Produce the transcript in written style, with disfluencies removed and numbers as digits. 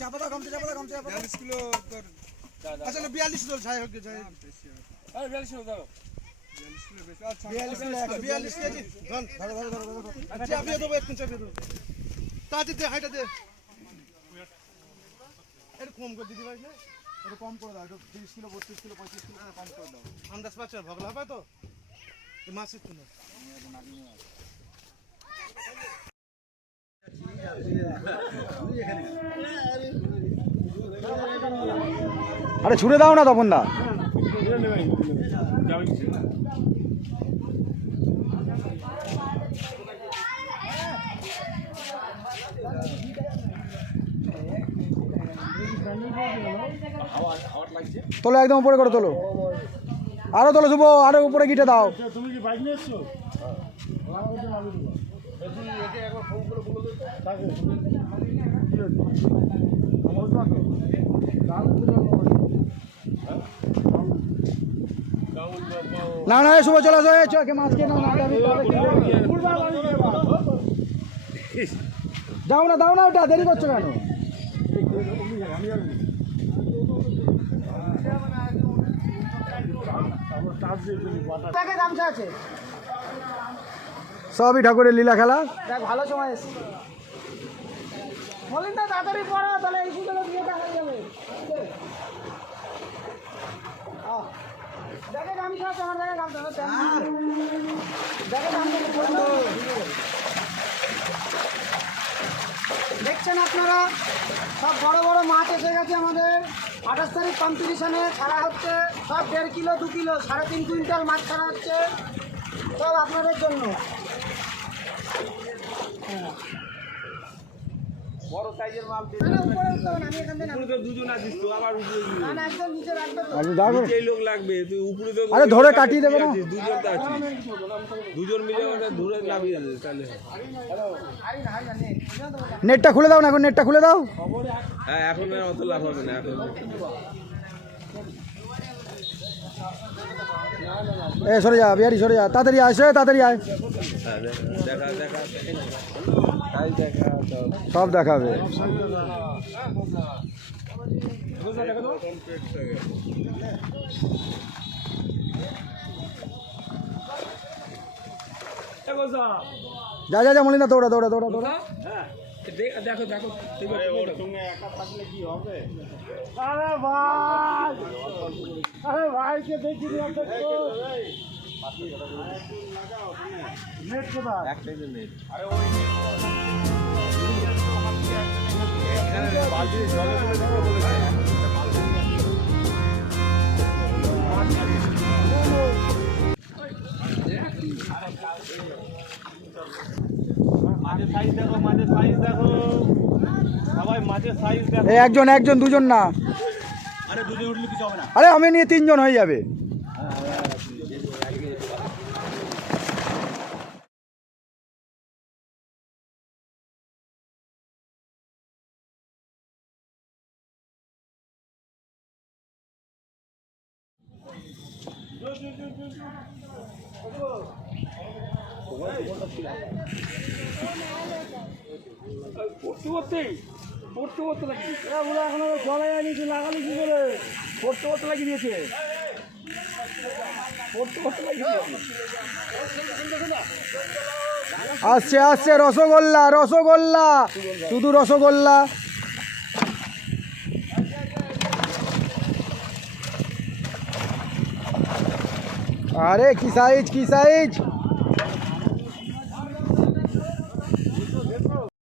চাপা দাও কমতে 42 কিলো তোর আচ্ছা 42 কিলো ছাই হোক যায় আরে 42 কিলো দাও 42 কেজি ধর চাপিয়ে দেবো একটু চাপিয়ে দেবো তাতে দে হাইটা দে এটা কম করে দিদি ভাই না এটা কম করে দাও এটা 30 কিলো 32 কিলো 35 কিলো কম করে দাও আন্দাজ পাচ্ছেন ভগলা হবে তো এই মাছের তো না আরে ছুড়ে দাও না তপন দা তোলো একদম উপরে করে তোলো আরো তোলো শুভ আরো উপরে গিটে দাও তুমি কি বাইক নিয়ে এসছো না না শুভ চলে আসো চোখে মাছ কে নাও দাও না ওটা দেরি করছো কেন সবই ঠাকুরের লীলা খেলা ভালো সময় এসছে বলেন না তাড়াতাড়ি পড়া তাহলে এই সুযোগে বিয়েটা হয়ে যাবে দেখে গামছা আছে আমার দেখে গামছা দেখে গামছা দেখছেন আপনারা সব বড় বড় মাছ এসে গেছে আমাদের 28 তারিখ কম্পিটিশনে ছাড়া হচ্ছে সব 1.5 কিলো 2 কিলো 3.5 কুইন্টাল মাছ ছাড়া হচ্ছে সব আপনাদের জন্য বড় সাইজের মাল দুজন আছিস তো আবার উপরে লোক লাগবে তুই উপরে তো আরে ধরে কাটিয়ে দেবে না দুজন তো আছিস দুজন মিলে ওটা ধরে নামিয়ে দেবে তাহলে নেটটা খুলে দাও না এখন নেটটা খুলে দাও হ্যাঁ এখন আর অত লাভ হবে না এখন এ সরে যা বিহারি সরে যা তাড়াতাড়ি আসে তাড়াতাড়ি আয় দেখা দেখা তাই দেখা সব দেখাবে যা যা যা মলিনা দৌড়া দৌড়া দৌড়া দৌড়া দেখো দেখো ওর সঙ্গে একা থাকলে কি হবে আরে ভাইকে দেখি নেট কোথায় একটাই নেট আরে ওই এখানে বালতি জলে করে দেবো বলেছে মাছের সাইজ দেখো সবাই মাছের সাইজ দেখো একজন দুজন না আরে দুজন উঠলে কিছু হবে না আরে আমি নিয়ে 3 জন হয়ে যাবে পড়তে লাগি এখন জলে আনিছে লাগালি কি করে পড়তে লাগি দিয়েছে পড়তে লাগি আসছে আসছে রসগোল্লা রসগোল্লা শুধু রসগোল্লা আরে কি সাইজ